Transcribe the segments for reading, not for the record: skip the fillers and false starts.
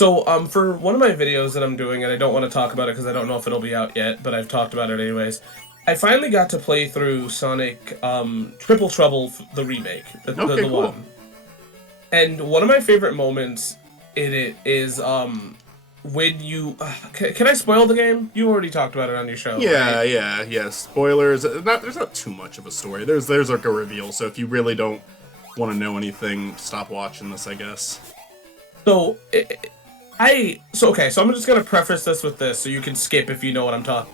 So, for one of my videos that I'm doing, and I don't want to talk about it because I don't know if it'll be out yet, but I've talked about it anyways. I finally got to play through Sonic, Triple Trouble, the remake, Okay, the cool. one. And one of my favorite moments in it is, when you, can I spoil the game? You already talked about it on your show, Yeah, right? yeah. Spoilers. There's not too much of a story. There's like a reveal. So if you really don't want to know anything, stop watching this, I guess. So, so I'm just gonna preface this with this, so you can skip if you know what I'm talking.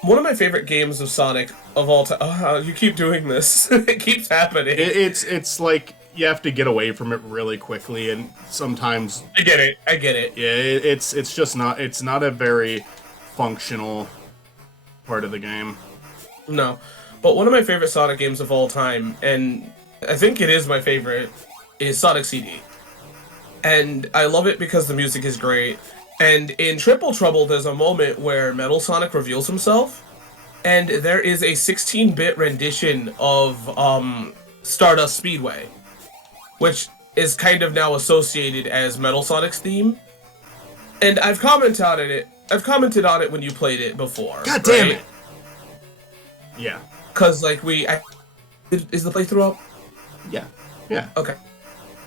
One of my favorite games of Sonic of all time. Oh, you keep doing this. It keeps happening. It's like you have to get away from it really quickly, and sometimes I get it. I get it. yeah, it's just not it's not a very functional part of the game. No, but one of my favorite Sonic games of all time, and I think it is my favorite, is Sonic CD. And I love it because the music is great. And in Triple Trouble, there's a moment where Metal Sonic reveals himself, and there is a 16-bit rendition of Stardust Speedway, which is kind of now associated as Metal Sonic's theme. And I've commented on it. I've commented on it when you played it before. God damn right? it! Yeah, Because like is the playthrough up? yeah. Okay.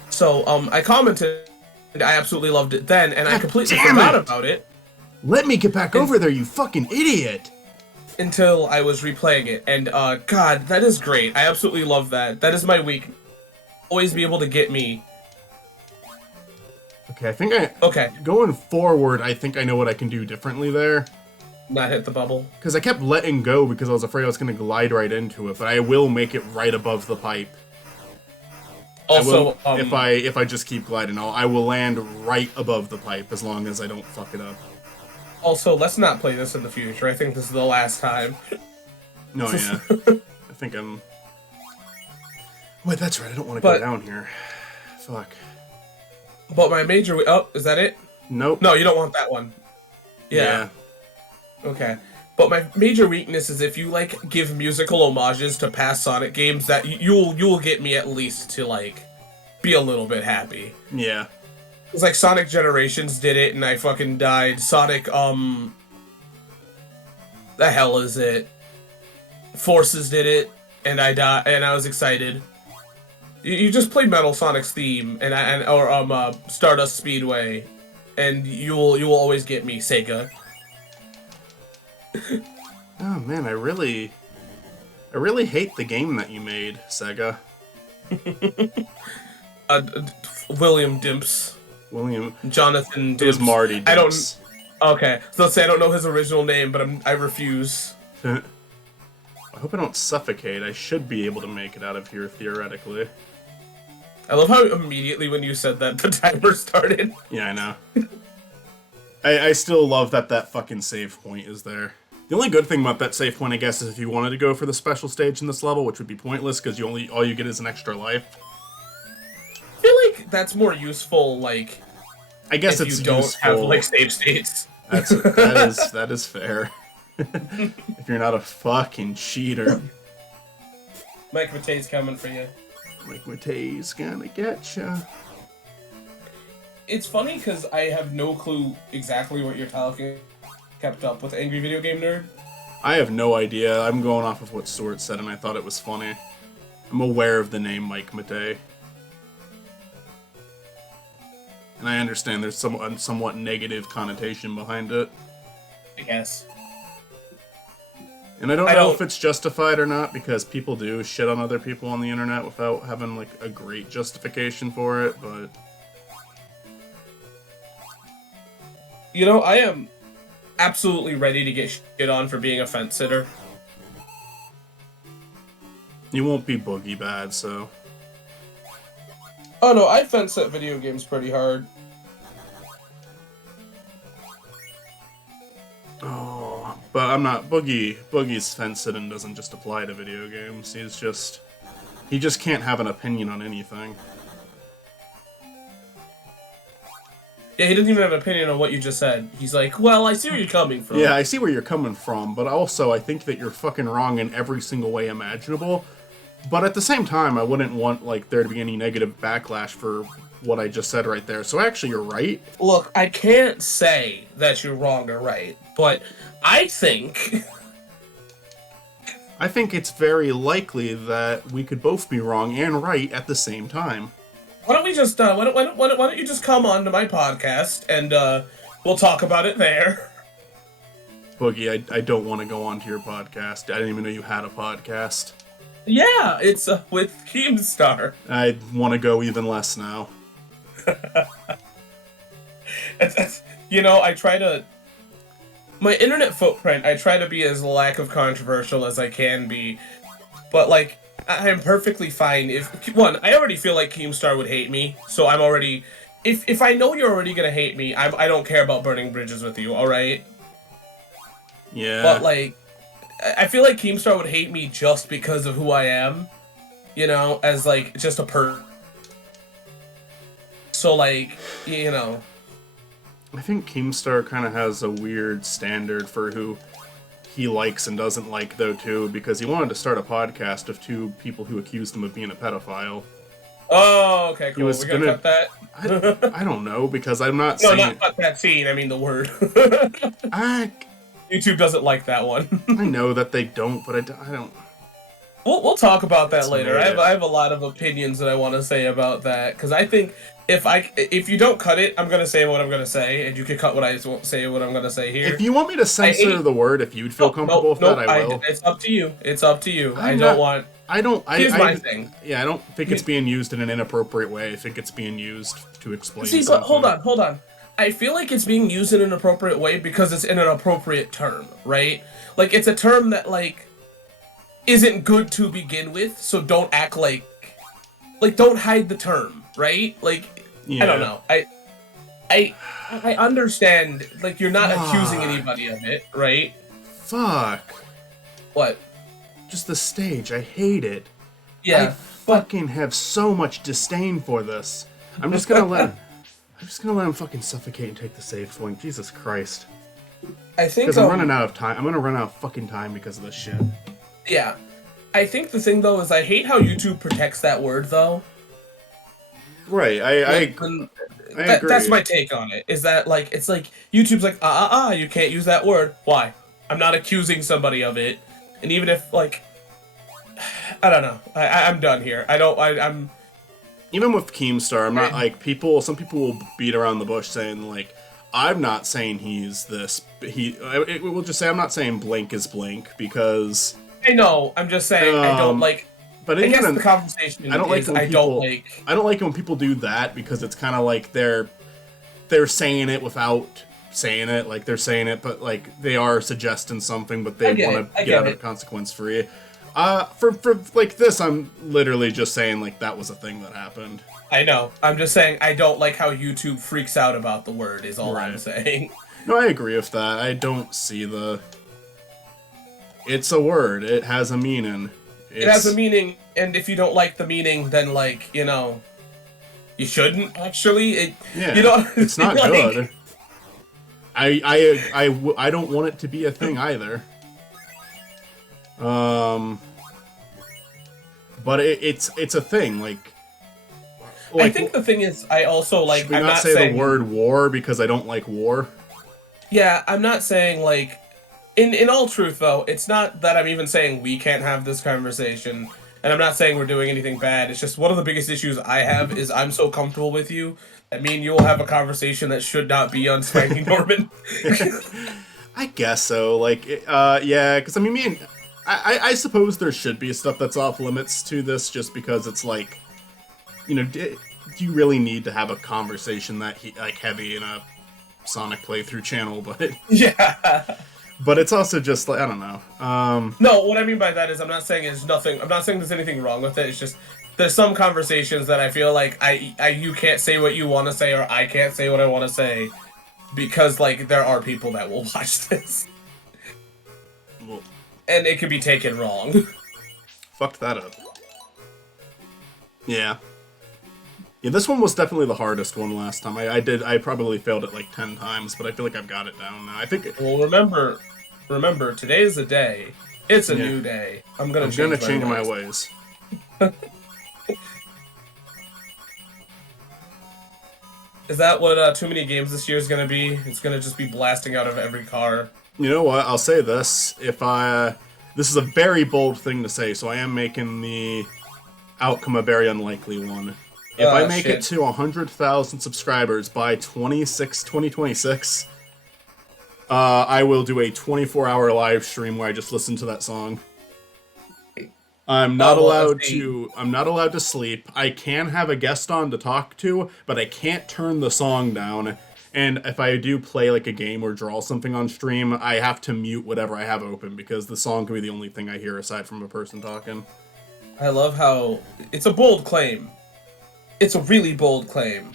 So I commented. And I absolutely loved it then, and I completely damn forgot it. about it Let me get back over there, you fucking idiot! until I was replaying it. And God, that is great. I absolutely love that. That is my week. Always be able to get me. Okay, I think Okay, going forward, I think I know what I can do differently there. not hit the bubble. Because I kept letting go because I was afraid I was going to glide right into it, but I will make it right above the pipe. Also, if I just keep gliding, I will land right above the pipe as long as I don't fuck it up. also, let's not play this in the future. I think this is the last time. No, yeah. I think I'm... Wait, that's right. I don't want to go down here. Fuck. But my major... Oh, is that it? Nope. No, you don't want that one. Yeah. Okay. But my major weakness is if you, like, give musical homages to past Sonic games, that you'll get me at least to, like, be a little bit happy. Yeah. It's like Sonic Generations did it, and I fucking died. Sonic, the hell is it? Forces did it, and I died, and I was excited. You just played Metal Sonic's theme, or Stardust Speedway, and you will always get me, Sega. Oh man, I really hate the game that you made, Sega. William Dimps. William. Jonathan Dimps. It was Marty Dimps. I don't. Okay, so let's say I don't know his original name, but I refuse. I hope I don't suffocate. I should be able to make it out of here theoretically. I love how immediately when you said that, the timer started. Yeah, I know. I still love that fucking save point is there. The only good thing about that save point, I guess, is if you wanted to go for the special stage in this level, which would be pointless because all you get is an extra life. I feel like that's more useful, like, I guess if it's you don't useful. have, like, save states. That is fair. If you're not a fucking cheater. Mike Matei's coming for you. Mike Matei's gonna get ya. It's funny because I have no clue exactly what you're talking. Kept up with Angry Video Game Nerd. I have no idea. I'm going off of what Stuart said, and I thought it was funny. I'm aware of the name Mike Matei. And I understand there's some somewhat negative connotation behind it. I guess. And I don't know if it's justified or not, because people do shit on other people on the internet without having, like, a great justification for it, but... You know, I am absolutely ready to get shit on for being a fence sitter. You won't be boogie bad, so... Oh no, I fence sit video games pretty hard. Oh, but I'm not... Boogie's fence sitting doesn't just apply to video games. He just can't have an opinion on anything. Yeah, he doesn't even have an opinion on what you just said. He's like, well, I see where you're coming from. Yeah, I see where you're coming from, but also I think that you're fucking wrong in every single way imaginable. But at the same time, I wouldn't want, like, there to be any negative backlash for what I just said right there. So actually, you're right. Look, I can't say that you're wrong or right, but I think I think it's very likely that we could both be wrong and right at the same time. why don't we just why don't you just come on to my podcast and we'll talk about it there. Boogie, I don't want to go on to your podcast. I didn't even know you had a podcast. Yeah, it's with Keemstar. I want to go even less now. You know, I try to... My internet footprint, I try to be as lack of controversial as I can be. But, like, I'm perfectly fine if... One, I already feel like Keemstar would hate me, so I'm already... If I know you're already gonna hate me, I don't care about burning bridges with you, alright? Yeah. But, like, I feel like Keemstar would hate me just because of who I am. You know, as, like, just a So, like, you know... I think Keemstar kind of has a weird standard for who he likes and doesn't like, though, too, because he wanted to start a podcast of two people who accused him of being a pedophile. Oh, okay, cool. Was We're gonna cut that? I don't know, because I'm not No, saying... not cut that scene, I mean the word. YouTube doesn't like that one. I know that they don't, but I don't... We'll talk about that later. weird. I have a lot of opinions that I want to say about that, because I think if you don't cut it, I'm gonna say what I'm gonna say, and you can cut what I won't say what I'm gonna say here. If you want me to censor the word, if you'd feel comfortable with that, I will. It's up to you. It's up to you. Here's my thing. Yeah, I don't think it's being used in an inappropriate way. I think it's being used to explain something. But hold on. I feel like it's being used in an appropriate way because it's in an appropriate term, right? Like, it's a term that, like, isn't good to begin with, so don't act like, don't hide the term, right? Like, yeah. I don't know. I understand, like, you're not accusing anybody of it, right? Fuck. What? Just the stage. I hate it. Yeah. I fucking have so much disdain for this. I'm just gonna let him fucking suffocate and take the save point. Jesus Christ. I think because I'm running out of time. I'm gonna run out of fucking time because of this shit. Yeah. I think the thing though is I hate how YouTube protects that word though. Right. I agree. That's my take on it. Is that like it's like YouTube's like you can't use that word. Why? I'm not accusing somebody of it. And even if like I don't know. I'm done here. I'm even with Keemstar, I'm not like some people will beat around the bush saying like I'm not saying he's this. We'll just say I'm not saying Blink is Blink because I know. I'm just saying I don't like. But I guess the conversation I don't like I don't like when people do that because it's kind of like they're saying it without saying it. Like they're saying it, but like they are suggesting something, but they want to get out of consequence free. For like this, I'm literally just saying like that was a thing that happened. I know. I'm just saying I don't like how YouTube freaks out about the word. Is all I'm saying. No, I agree with that. I don't see the. It's a word. It has a meaning. It has a meaning, and if you don't like the meaning, then like you shouldn't actually. It's not like, good. I don't want it to be a thing either. But it's a thing. Like I think the thing is, I also like. Should we not say the word war because I don't like war? Yeah, I'm not saying like. In all truth, though, it's not that I'm even saying we can't have this conversation, and I'm not saying we're doing anything bad. It's just one of the biggest issues I have is I'm so comfortable with you that me and you will have a conversation that should not be on Spanking Norman. I guess so. Like, yeah, because I mean, I suppose there should be stuff that's off limits to this, just because it's like, do you really need to have a conversation that heavy in a Sonic playthrough channel? But yeah. But it's also just like I don't know. No, what I mean by that is I'm not saying there's anything wrong with it. It's just there's some conversations that I feel like you can't say what you want to say or I can't say what I want to say because like there are people that will watch this. Well, and it could be taken wrong. Fucked that up. Yeah. Yeah, this one was definitely the hardest one last time. I probably failed it like 10 times, but I feel like I've got it down now. I think. Well, remember, today's the day. It's a new day. I'm gonna change my ways. Is that what Too Many Games this year is gonna be? It's gonna just be blasting out of every car. You know what? I'll say this. If I... This is a very bold thing to say, so I am making the outcome a very unlikely one. If I make it to 100,000 subscribers by 2026, I will do a 24-hour live stream where I just listen to that song. I'm not allowed to sleep. I can have a guest on to talk to, but I can't turn the song down. And if I do play like a game or draw something on stream, I have to mute whatever I have open because the song can be the only thing I hear aside from a person talking. I love how it's a bold claim. It's a really bold claim.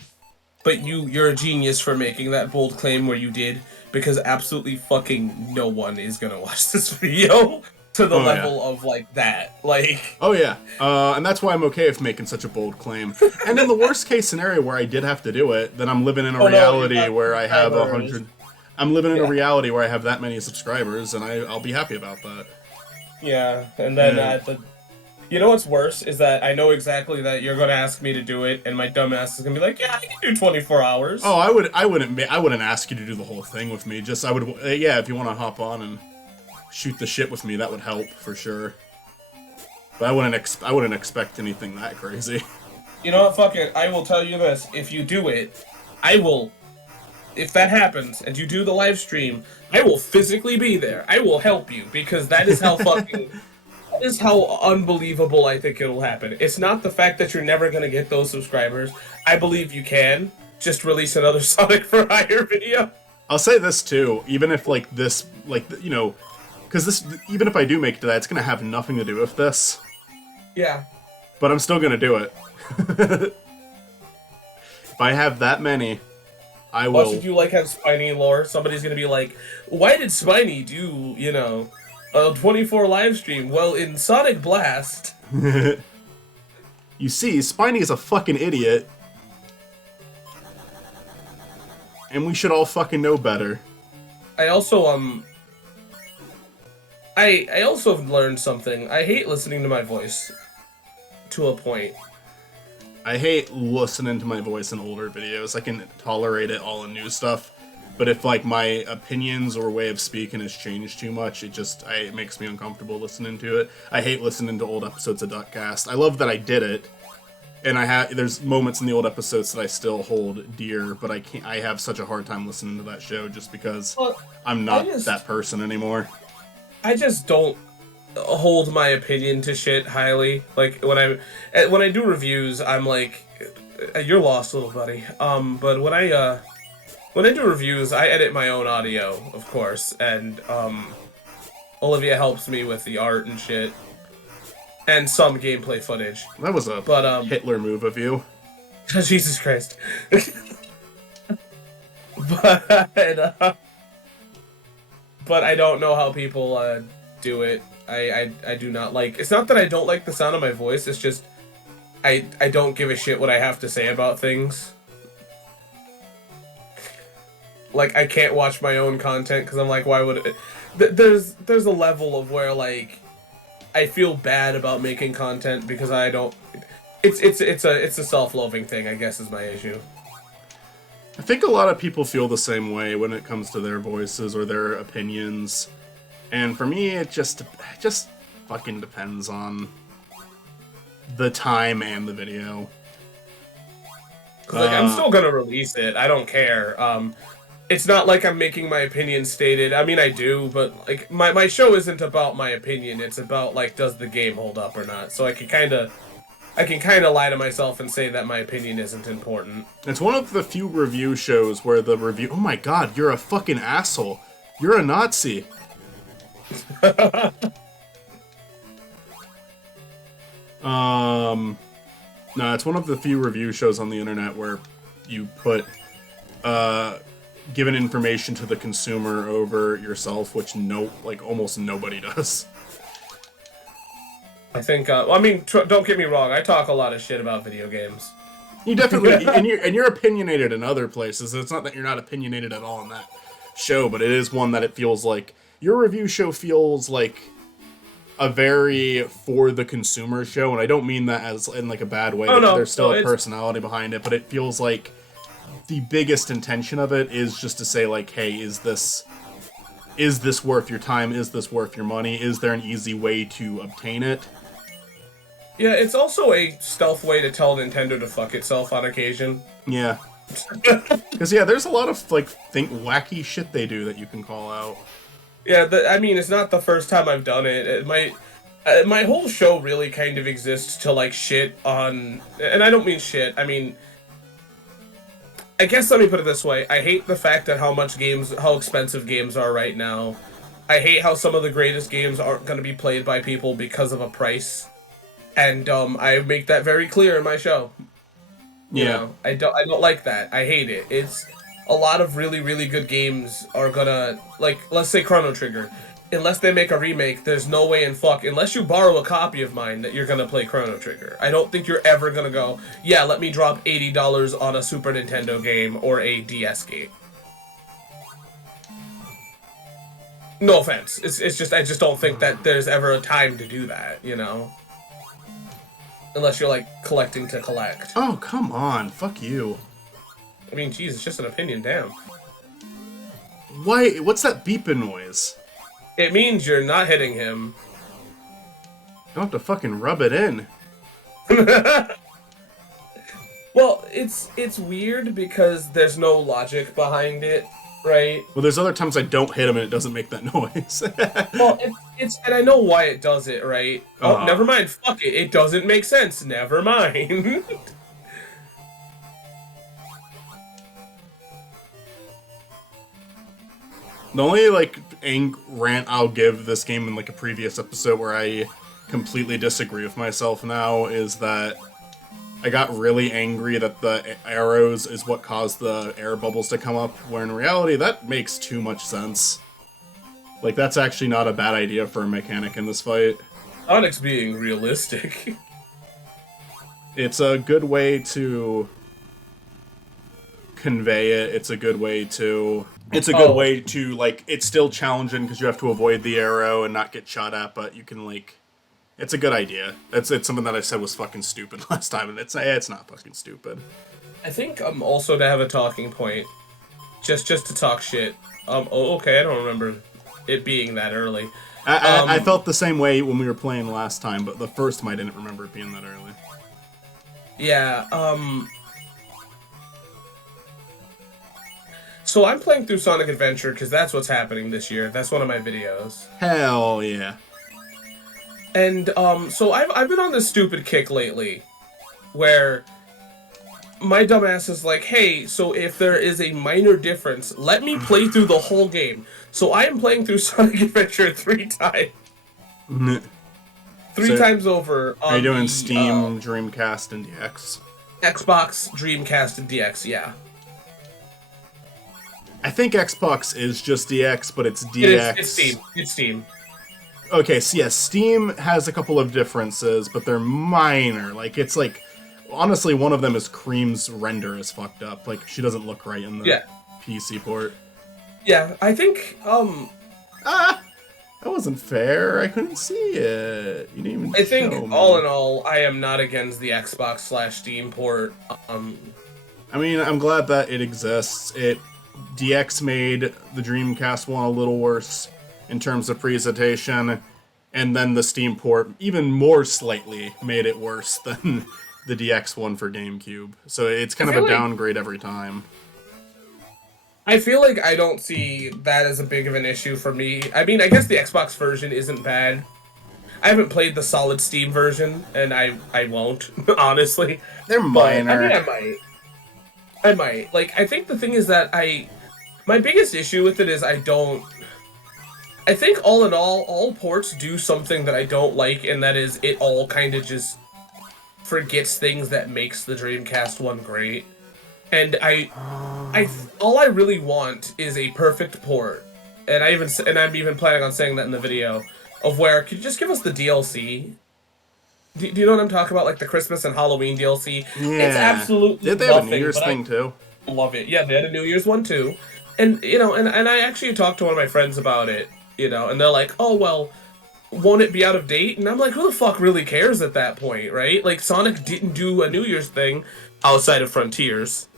But you're a genius for making that bold claim where you did, because absolutely fucking no one is gonna watch this video to the level of like that. Like, oh yeah, and that's why I'm okay with making such a bold claim. And in the worst case scenario where I did have to do it, then I'm living in a reality where I have 100. I'm living in a reality where I have that many subscribers, and I'll be happy about that. Yeah, and then you know what's worse is that I know exactly that you're gonna ask me to do it, and my dumbass is gonna be like, "Yeah, I can do 24 hours." Oh, I wouldn't ask you to do the whole thing with me. Just yeah, if you want to hop on and shoot the shit with me, that would help for sure. But I wouldn't expect anything that crazy. You know what? Fuck it. I will tell you this: if you do it, I will. If that happens and you do the live stream, I will physically be there. I will help you because that is how fucking. That is how unbelievable I think it'll happen. It's not the fact that you're never gonna get those subscribers. I believe you can. Just release another Sonic for Hire video. I'll say this too, even if like this, like, you know, because this, even if I do make it to that, it's gonna have nothing to do with this. Yeah. But I'm still gonna do it. If I have that many, I will. Plus, if you like have Spiny lore, somebody's gonna be like, "Why did Spiny do, you know, a 24 live stream?" Well, in Sonic Blast. You see, Spiny is a fucking idiot. And we should all fucking know better. I also, I also have learned something. I hate listening to my voice. To a point. I hate listening to my voice in older videos. I can tolerate it all in new stuff. But if, like, my opinions or way of speaking has changed too much, it makes me uncomfortable listening to it. I hate listening to old episodes of Duckcast. I love that I did it. And there's moments in the old episodes that I still hold dear, but I have such a hard time listening to that show just because I'm not that person anymore. I just don't hold my opinion to shit highly. Like, when I do reviews, I'm like, you're lost, little buddy. But when I do reviews, I edit my own audio, of course, and Olivia helps me with the art and shit. And some gameplay footage. That was a Hitler move of you. Jesus Christ. But I don't know how people do it. I do not like. It's not that I don't like the sound of my voice. It's just I don't give a shit what I have to say about things. Like, I can't watch my own content because I'm like, why would it? There's a level of where, like, I feel bad about making content because I don't. It's a self-loathing thing, I guess, is my issue. I think a lot of people feel the same way when it comes to their voices or their opinions. And for me, it just fucking depends on the time and the video. Like, I'm still gonna release it. I don't care. It's not like I'm making my opinion stated. I mean, I do, but like my show isn't about my opinion. It's about, like, does the game hold up or not. So I can kind of lie to myself and say that my opinion isn't important. It's one of the few review shows where the review. Oh my god, you're a fucking asshole. You're a Nazi. No, it's one of the few review shows on the internet where you put given information to the consumer over yourself, which almost nobody does. I think. I mean, don't get me wrong. I talk a lot of shit about video games. You definitely, and you're opinionated in other places. It's not that you're not opinionated at all in that show, but it is one that it feels like your review show feels like a very for the consumer show, and I don't mean that as in like a bad way. Oh, no, there's still no, a personality behind it, but it feels like the biggest intention of it is just to say, like, hey, is this worth your time? Is this worth your money? Is there an easy way to obtain it? Yeah, it's also a stealth way to tell Nintendo to fuck itself on occasion. Yeah. Because, yeah, there's a lot of, like, wacky shit they do that you can call out. Yeah, I mean, it's not the first time I've done it. My whole show really kind of exists to, like, shit on... And I don't mean shit, I mean... I guess let me put it this way. I hate the fact that how expensive games are right now. I hate how some of the greatest games aren't going to be played by people because of a price. And, I make that very clear in my show. You know, I don't like that. I hate it. It's... A lot of really, really good games are gonna, like, let's say Chrono Trigger. Unless they make a remake, there's no way in fuck, unless you borrow a copy of mine, that you're gonna play Chrono Trigger. I don't think you're ever gonna go, yeah, let me drop $80 on a Super Nintendo game or a DS game. No offense. It's just, I just don't think that there's ever a time to do that, you know? Unless you're, like, collecting to collect. Oh, come on. Fuck you. I mean, geez, it's just an opinion, damn. Why? What's that beeping noise? It means you're not hitting him. I don't have to fucking rub it in. Well, it's weird because there's no logic behind it, right? Well, there's other times I don't hit him and it doesn't make that noise. Well, it's and I know why it does it, right? Oh, never mind. Fuck it. It doesn't make sense. Never mind. The only, like, rant I'll give this game in, like, a previous episode where I completely disagree with myself now is that I got really angry that the arrows is what caused the air bubbles to come up, where in reality that makes too much sense. Like, that's actually not a bad idea for a mechanic in this fight. Sonic's being realistic. It's a good way to convey it. It's a good way to... It's a good way to, like, it's still challenging because you have to avoid the arrow and not get shot at, but you can, like... It's a good idea. It's something that I said was fucking stupid last time, and it's not fucking stupid. I think, also to have a talking point, just to talk shit. Okay, I don't remember it being that early. I felt the same way when we were playing last time, but the first time I didn't remember it being that early. Yeah, So I'm playing through Sonic Adventure because that's what's happening this year. That's one of my videos. Hell yeah. And, so I've been on this stupid kick lately, where my dumbass is like, hey, so if there is a minor difference, let me play through the whole game. So I am playing through Sonic Adventure 3 times. Three times over. Are you doing Steam, Dreamcast, and DX? Xbox, Dreamcast, and DX, yeah. I think Xbox is just DX, but it's DX. It's Steam. It's Steam. Okay, so yeah, Steam has a couple of differences, but they're minor. Like, it's like, honestly, one of them is Cream's render is fucked up. Like, she doesn't look right in the PC port. Yeah, I think, that wasn't fair. I couldn't see it. You didn't even I think, show me. all in all, I am not against the Xbox/Steam port. I mean, I'm glad that it exists. DX made the Dreamcast one a little worse in terms of presentation, and then the Steam port, even more slightly, made it worse than the DX one for GameCube. So it's kind of a downgrade every time. I feel like I don't see that as a big of an issue for me. I mean, I guess the Xbox version isn't bad. I haven't played the solid Steam version, and I won't, honestly. They're minor. But, I mean, I might. Like, I think the thing is that my biggest issue with it is I think all in all ports do something that I don't like, and that is it all kind of just forgets things that makes the Dreamcast one great. And all I really want is a perfect port. And I'm even planning on saying that in the video, of where, could you just give us the DLC? Do you know what I'm talking about? Like the Christmas and Halloween DLC? Yeah. It's absolutely Did they have a New Year's thing too? I love it. Yeah, they had a New Year's one too. And, you know, and I actually talked to one of my friends about it, you know, and they're like, oh, well, won't it be out of date? And I'm like, who the fuck really cares at that point, right? Like, Sonic didn't do a New Year's thing outside of Frontiers.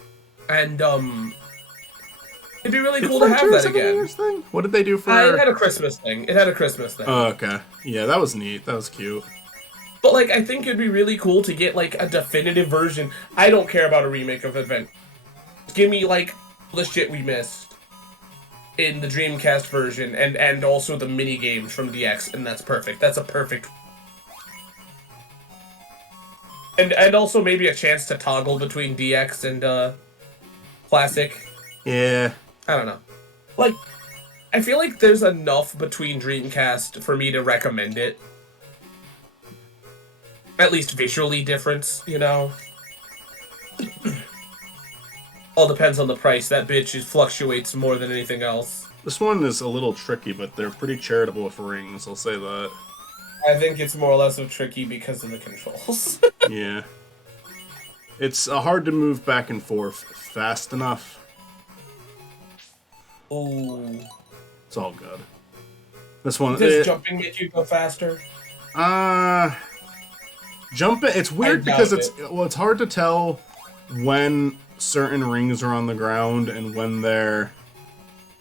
And it'd be really Did cool to have Frontiers that have a New again. Year's thing? What did they do for? It had a Christmas thing. It had a Christmas thing. Oh, okay. Yeah, that was neat. That was cute. But like, I think it'd be really cool to get like a definitive version. I don't care about a remake of Advent. Give me like the shit we missed in the Dreamcast version, and also the mini games from DX, and that's perfect. That's a perfect. And also maybe a chance to toggle between DX and Classic. Yeah. I don't know. Like, I feel like there's enough between Dreamcast for me to recommend it. At least visually different, you know? All depends on the price. That bitch fluctuates more than anything else. This one is a little tricky, but they're pretty charitable with rings, I'll say that. I think it's more or less of tricky because of the controls. Yeah. It's hard to move back and forth fast enough. Ooh. It's all good. This one... Does jumping make you go faster? Jumping... It's weird because it's... Well, it's hard to tell when certain rings are on the ground and when they're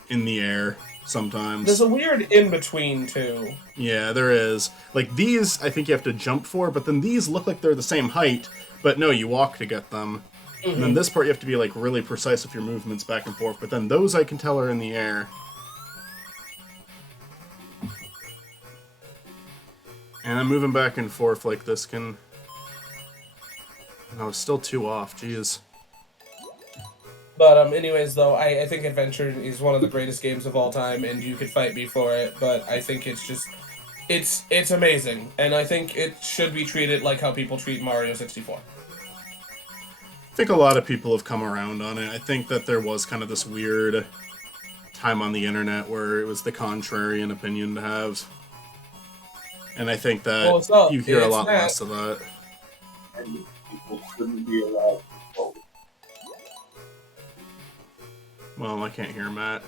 in the air sometimes. There's a weird in-between, too. Yeah, there is. Like, these, I think you have to jump for, but then these look like they're the same height, but no, you walk to get them. Mm-hmm. And then this part you have to be, like, really precise with your movements back and forth, but then those I can tell are in the air. And then moving back and forth like this can... No, it's still 2 off, jeez. But anyways, though, I think Adventure is one of the greatest games of all time, and you could fight me for it, but I think it's just... It's amazing, and I think it should be treated like how people treat Mario 64. I think a lot of people have come around on it. I think that there was kind of this weird time on the internet where it was the contrarian opinion to have. And I think that you hear a lot less of that. And people shouldn't be allowed to vote. Well, I can't hear Matt.